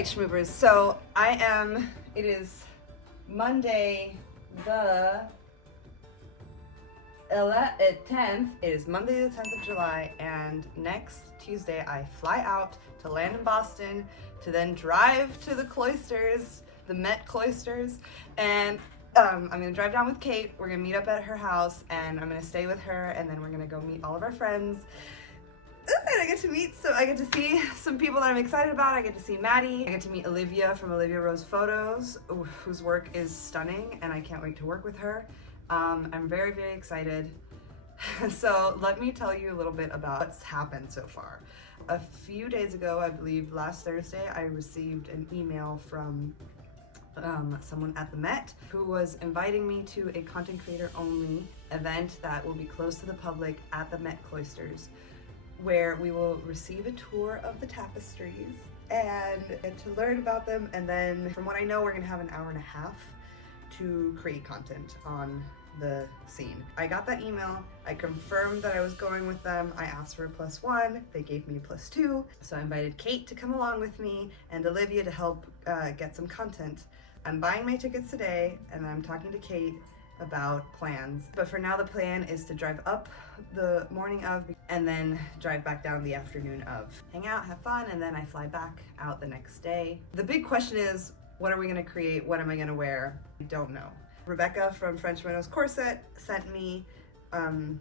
right, Schmoovers, so it is Monday the 10th. It is Monday the 10th of July, and next Tuesday I fly out to land in Boston to then drive to the Cloisters, the Met Cloisters, and I'm gonna drive down with Kate. We're gonna meet up at her house, and I'm gonna stay with her, and then we're gonna go meet all of our friends. And I get to see some people that I'm excited about. I get to see Maddie. I get to meet Olivia from Olivia Rose Photos, whose work is stunning, and I can't wait to work with her. I'm very, very excited. So let me tell you a little bit about what's happened so far. A few days ago, I believe last Thursday, I received an email from someone at the Met who was inviting me to a content creator only event that will be closed to the public at the Met Cloisters, where we will receive a tour of the tapestries and get to learn about them. And then from what I know, we're gonna have an hour and a half to create content on the scene. I got that email, I confirmed that I was going with them, I asked for a +1, they gave me a +2, so I invited Kate to come along with me and Olivia to help get some content. I'm buying my tickets today, and I'm talking to Kate about plans. But for now, the plan is to drive up the morning of and then drive back down the afternoon of. Hang out, have fun, and then I fly back out the next day. The big question is, what are we gonna create? What am I gonna wear? I don't know. Rebecca from French Meadows Corset sent me my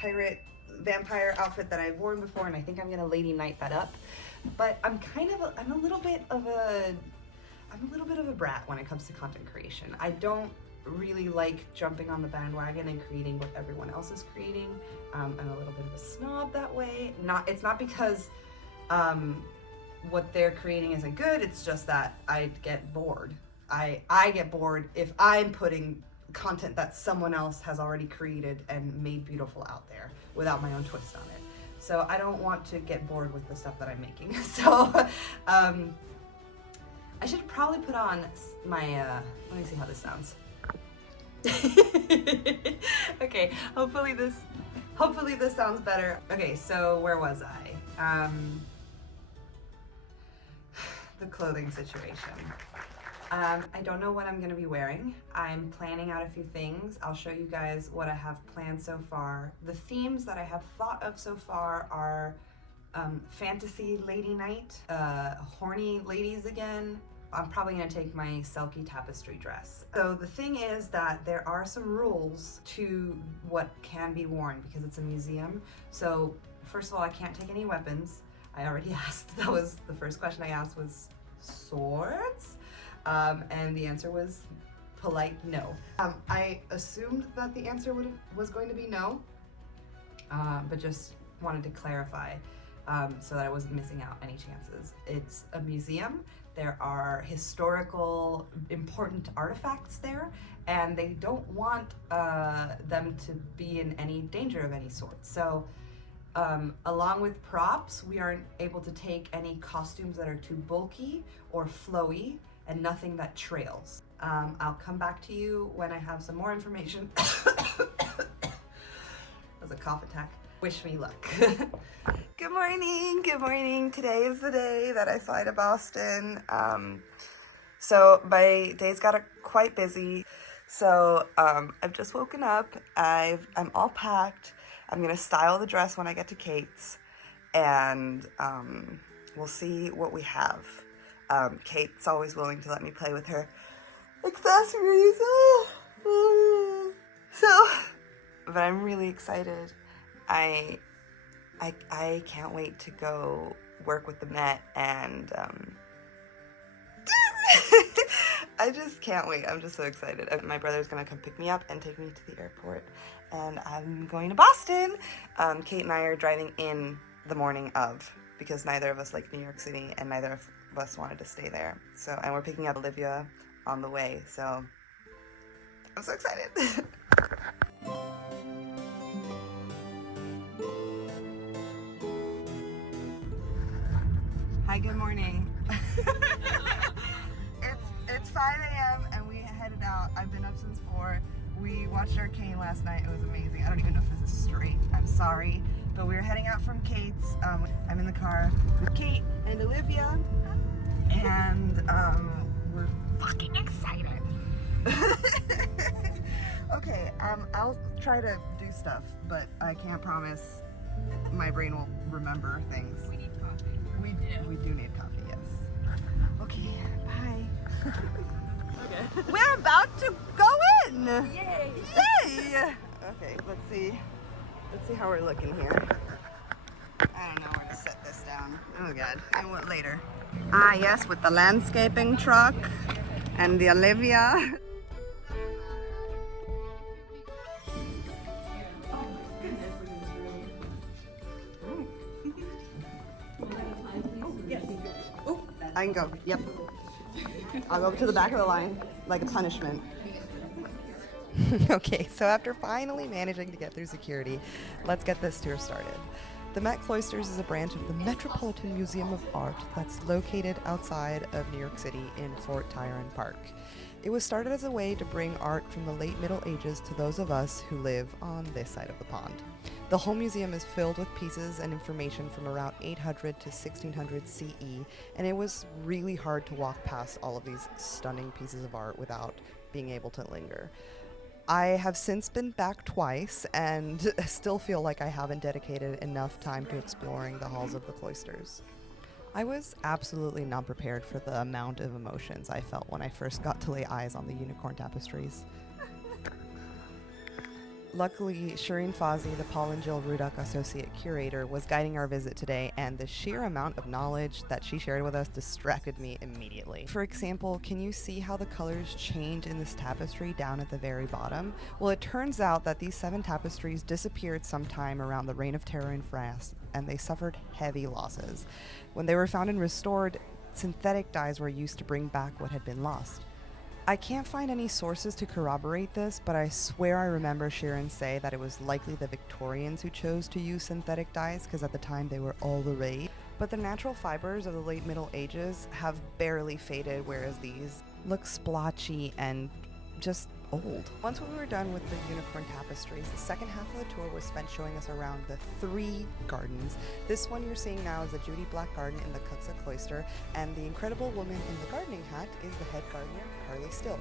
pirate vampire outfit that I've worn before, and I think I'm gonna Lady Night that up. But I'm a little bit of a brat when it comes to content creation. I don't really like jumping on the bandwagon and creating what everyone else is creating. I'm a little bit of a snob that way. It's not because what they're creating isn't good, it's just that I get bored. I get bored if I'm putting content that someone else has already created and made beautiful out there without my own twist on it. So I don't want to get bored with the stuff that I'm making. So I should probably put on my, let me see how this sounds. Okay, hopefully this sounds better. Okay, so where was I? The clothing situation. I don't know what I'm gonna be wearing. I'm planning out a few things. I'll show you guys what I have planned so far. The themes that I have thought of so far are fantasy lady night, horny ladies again. I'm probably gonna take my Selkie tapestry dress. So the thing is that there are some rules to what can be worn because it's a museum. So first of all, I can't take any weapons. I already asked, that was the first question I asked was swords? And the answer was polite no. I assumed that the answer was going to be no, but just wanted to clarify so that I wasn't missing out any chances. It's a museum. There are historical important artifacts there, and they don't want them to be in any danger of any sort. So along with props, we aren't able to take any costumes that are too bulky or flowy, and nothing that trails. I'll come back to you when I have some more information. That was a cough attack. Wish me luck. Good morning. Today is the day that I fly to Boston. So my days got quite busy. So I've just woken up. I'm all packed. I'm gonna style the dress when I get to Kate's, and we'll see what we have. Kate's always willing to let me play with her accessories. But I'm really excited. I can't wait to go work with the Met, and I just can't wait. I'm just so excited. My brother's gonna come pick me up and take me to the airport, and I'm going to Boston. Kate and I are driving in the morning of, because neither of us like New York City and neither of us wanted to stay there. So, and we're picking up Olivia on the way, so I'm so excited. Hi, good morning. It's 5 a.m. and we headed out. I've been up since 4. We watched Arcane last night. It was amazing. I don't even know if this is straight. I'm sorry. But we're heading out from Kate's. I'm in the car with Kate and Olivia, and we're fucking excited. Okay, I'll try to do stuff, but I can't promise my brain will remember things. We need coffee. We do need coffee, yes. Okay, bye. Okay. We're about to go in! Yay! Yay! Okay, let's see how we're looking here. I don't know where to set this down. Oh god, I will later. Ah yes, with the landscaping truck and the Olivia. I can go, yep. I'll go to the back of the line, like a punishment. Okay, so after finally managing to get through security, let's get this tour started. The Met Cloisters is a branch of the Metropolitan Museum of Art that's located outside of New York City in Fort Tryon Park. It was started as a way to bring art from the late Middle Ages to those of us who live on this side of the pond. The whole museum is filled with pieces and information from around 800 to 1600 CE, and it was really hard to walk past all of these stunning pieces of art without being able to linger. I have since been back twice and still feel like I haven't dedicated enough time to exploring the halls of the cloisters. I was absolutely not prepared for the amount of emotions I felt when I first got to lay eyes on the Unicorn Tapestries. Luckily, Shireen Fawzi, the Paul and Jill Rudock Associate Curator, was guiding our visit today, and the sheer amount of knowledge that she shared with us distracted me immediately. For example, can you see how the colors change in this tapestry down at the very bottom? Well, it turns out that these 7 tapestries disappeared sometime around the Reign of Terror in France, and they suffered heavy losses. When they were found and restored, synthetic dyes were used to bring back what had been lost. I can't find any sources to corroborate this, but I swear I remember Sharon say that it was likely the Victorians who chose to use synthetic dyes because at the time they were all the rage. But the natural fibers of the late Middle Ages have barely faded, whereas these look splotchy and just old. Once we were done with the Unicorn Tapestries, the second half of the tour was spent showing us around the 3 gardens. This one you're seeing now is the Judy Black Garden in the Cuxa Cloister, and the incredible woman in the gardening hat is the head gardener, Carly Still.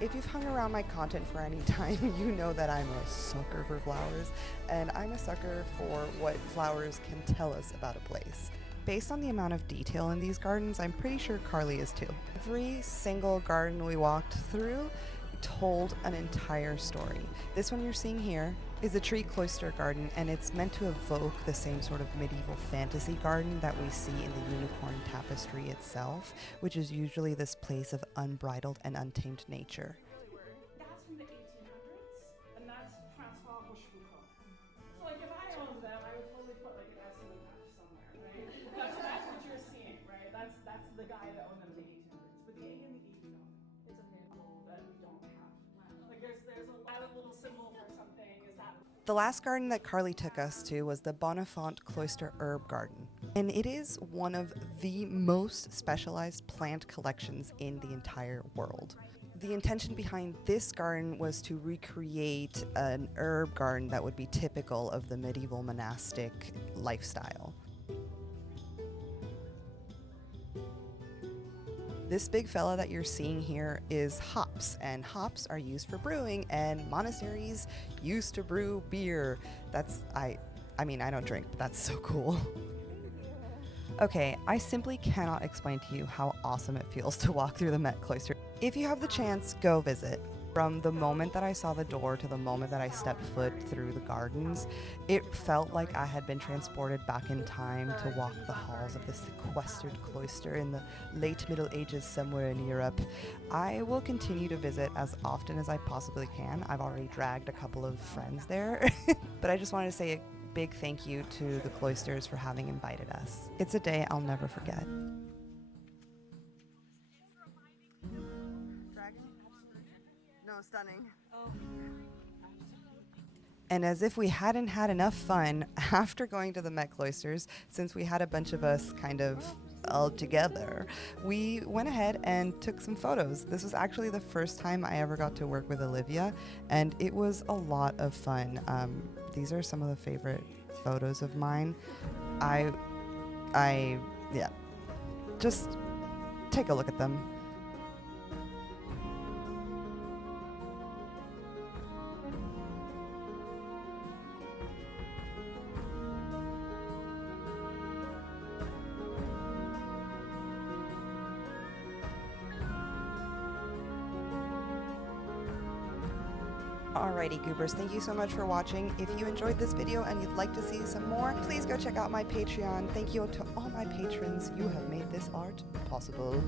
If you've hung around my content for any time, you know that I'm a sucker for flowers, and I'm a sucker for what flowers can tell us about a place. Based on the amount of detail in these gardens, I'm pretty sure Carly is too. Every single garden we walked through told an entire story. This one you're seeing here is the Tree Cloister Garden, and it's meant to evoke the same sort of medieval fantasy garden that we see in the Unicorn Tapestry itself, which is usually this place of unbridled and untamed nature. That's from the 1800s, and that's Francois Rochefoucauld. So like if I owned them, I would totally put like an S in the patch somewhere, right? That's what you're seeing, right? That's the guy that owned them in the 1800s. But the A and the E don't. It's a miracle that we don't have. Like there's a lot of little symbol for something. Is that The last garden that Carly took us to was the Bonifant Cloister Herb Garden, and it is one of the most specialized plant collections in the entire world. The intention behind this garden was to recreate an herb garden that would be typical of the medieval monastic lifestyle. This big fella that you're seeing here is hops, and hops are used for brewing, and monasteries used to brew beer. I mean, I don't drink, but that's so cool. Okay, I simply cannot explain to you how awesome it feels to walk through the Met Cloister. If you have the chance, go visit. From the moment that I saw the door to the moment that I stepped foot through the gardens, it felt like I had been transported back in time to walk the halls of this sequestered cloister in the late Middle Ages somewhere in Europe. I will continue to visit as often as I possibly can. I've already dragged a couple of friends there, but I just wanted to say a big thank you to the Cloisters for having invited us. It's a day I'll never forget. No, stunning. And as if we hadn't had enough fun after going to the Met Cloisters, since we had a bunch of us kind of all together, we went ahead and took some photos. This was actually the first time I ever got to work with Olivia, and it was a lot of fun. these are some of the favorite photos of mine. Yeah, just take a look at them. Alrighty, Goobers, thank you so much for watching. If you enjoyed this video and you'd like to see some more, please go check out my Patreon. Thank you to all my patrons. You have made this art possible.